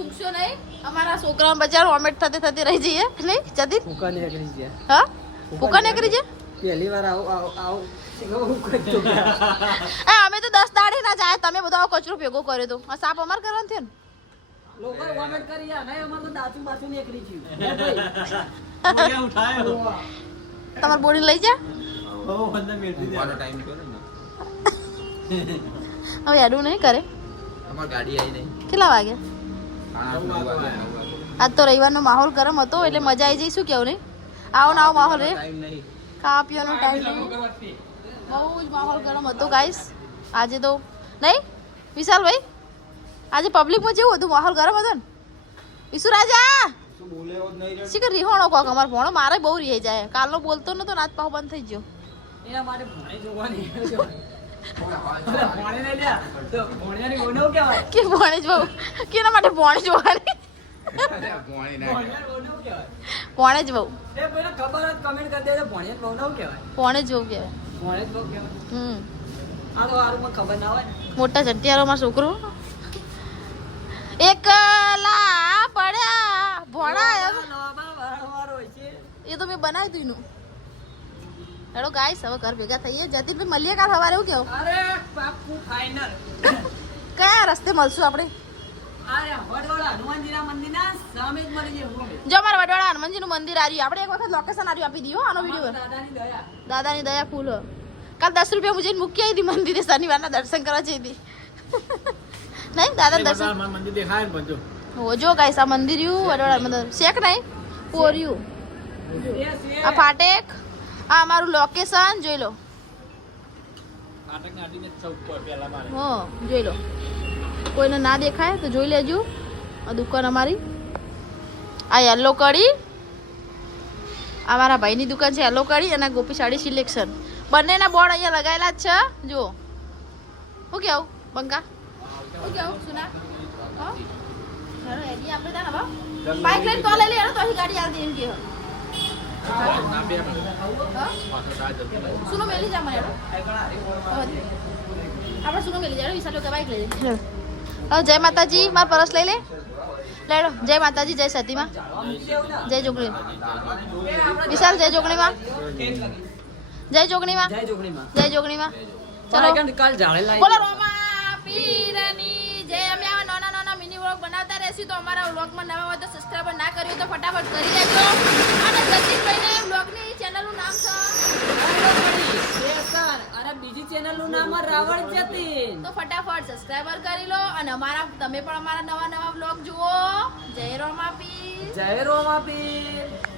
ફૂંકશો નહીં અમારા છોકરાઓ બચારો ઓમેટ થતી રહી જઈએ નહીં જતી ફૂકા નીકળી ગયા હા ફૂકા નીકળી જાય પહેલી વાર આવું અમે તો 10 દાડે ના જાય તમે બધો કચરો ભેગો કર્યો તો આ સાપ અમાર કરવાનું થયો ને લોકો કોમેન્ટ કરી આ નહીં અમાર તો દાચું બાચું નીકળી ગયું બોલિયા ઉઠાયો તમાર બોડી લઈ જા ઓ બંદા મેલતી દે ટાઈમ કરો ને હવે એડું નહીં કરે અમાર ગાડી આવી નહીં કેટલા વાગે આજ તો રવિવારનો માહોલ ગરમ હતો એટલે મજા આવી જઈ શું કેવું નહીં આવો ને આવો માહોલ રે ટાઈમ નહીં ખાવા પીવાનો ટાઈમ બહુ જ માહોલ ગરમ હતો ગાઈસ આજે તો નહીં વિશાલભાઈ આજે પબ્લિકમાં જેવું હતું માહોલ ગરમ હતો ને ઈસુ રાજા શીખર રીહોણો કોક અમાર ભણો મારે બહુ રહી જાય કાલનો બોલતો નતો ને આજ પાહો બંધ થઈ ગયો એના માટે ભણે જોવાની ભણે ને લ્યા તો ભણ્યાની ઓનો કહેવાય કે ભણે જ બહુ કેના માટે ભણે જોવાની પોણી ના ભણ્યાની ઓનો કહેવાય ભણે જ બહુ એ પેલા ખબર જ કમેન્ટ કરી દેજો ભણ્યા બહુ ન કહેવાય ભણે જ બહુ કહેવાય ભણે જ બહુ કહેવાય આ તો આરુમાં ખબર ના હોય ને મોટા ચટિયારોમાં છોકરો એકલા પડ્યા ભણા નવામાં વારંવાર હોય છે એ તો મેં બનાવ્યું તું એનું હેડો ગાઈસ હવે ઘર ભેગા થઈએ જતીનભાઈ મળીએ કાલ સવારે એવું કેવું અરે પાક્કું ફાઇનલ કયા રસ્તે મળશું આપણે અરે વડવાળા હનુમાનજીના મંદિરના સામે જ મળી જાય જો અમારા વડવાળા હનુમાનજીનું મંદિર આવ્યું આપણે એક વખત લોકેશન આવ્યું આપી દઈએ આનો વિડીયો દાદાની દયા દાદાની દયા ફૂલ હો કાલ 10 રૂપિયા હું જઈને મૂકી આવી હતી મંદિરે શનિવારના દર્શન કરવા જઈ હતી નહીં દાદા દર્શન મંદિર દેખાય ને બધું હો જો ગાઈસ આ મંદિર યુ વડવાળા મંદિર શેક નહીં પોર્યું આ ફાટેક આ અમારું લોકેશન જોઈ લો ફાટક નાટીને ચૌક પર પહેલા મારે હો જોઈ લો કોઈને ના દેખાય તો જોઈ લેજો આ દુકાન અમારી આ યલો કડી આ મારા ભાઈની દુકાન છે યલો કડી અને ગોપી સાડી સિલેક્શન બંનેના બોર્ડ અહીંયા લગાવેલા જ છે જુઓ શું કેવું બંકા શું કેવું સુના હા હેડો એડી આપણે તાને હવે બાઈક લઈને તો લઈ લે હેડો તો અહીં ગાડી આવી દે એમ કે ના બે સુનો મેલી જા મને હેડો આપણે સુનો મેલી જા વિશાલ કે બાઈક લઈ લે હવે જય માતાજી માર પરસ લઈ લે લેડો જય માતાજી જય સતીમાં જય જોગણી વિશાલ જય જોગણીમાં જય જોગણીમાં જય જોગણીમાં જય જોગણીમાં ચલો ચલો કાલ જાળે લાવી બોલો રોમા પીરની જય અમે આ નાના નાના મિની વ્લોગ બનાવતા રહેશું તો અમારા વ્લોગમાં નવા હોય તો સબસ્ક્રાઇબર ના કર્યું તો ફટાફટ કરી દેજો અને જતીનભાઈને વ્લોગની ચેનલનું નામ છે અને બીજી ચેનલનું નામ રાવણ જતીન તો ફટાફટ સબસ્ક્રાઇબર કરી લો અને અમારા તમે પણ અમારા નવા નવા વ્લોગ જુઓ જય રોમા પીર જય રોમાપીર